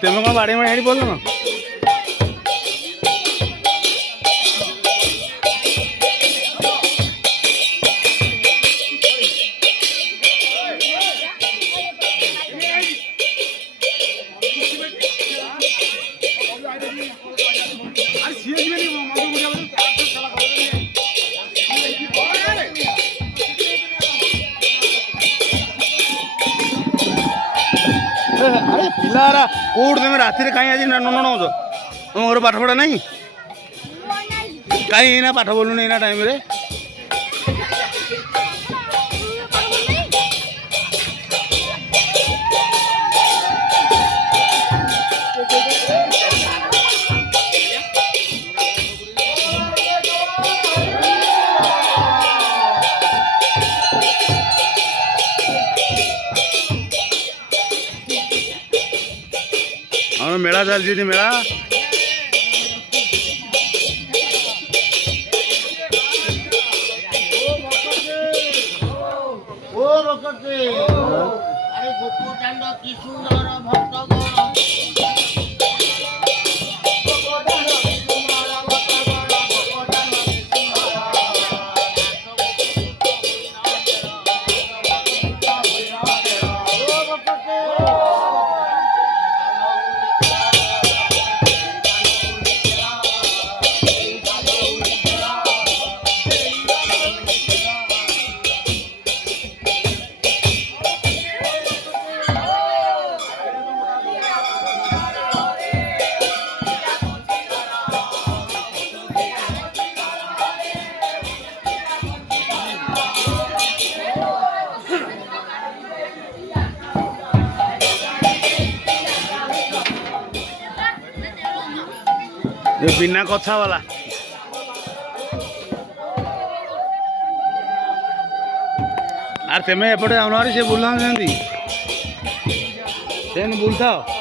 तेमें कौन बाड़ी में हेड़ी बोल ना अरे पिलारा कौट तुम राति कहीं आज नौ तुम घर पाठ पढ़ा नहीं कहीं ना पाठ बोलू नहीं टाइम रे मेला चलती मेला अरे गोपुरकांड की सुंदर भक्त बिना कथा वाला आर तेमें एपटे आउन से बुला बुलता